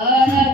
Arak.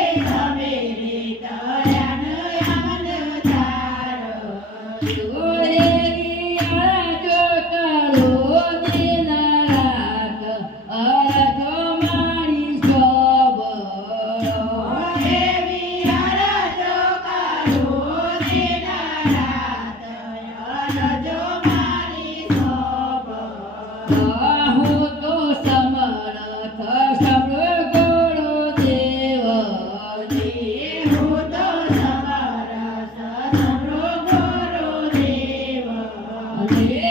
Yeah.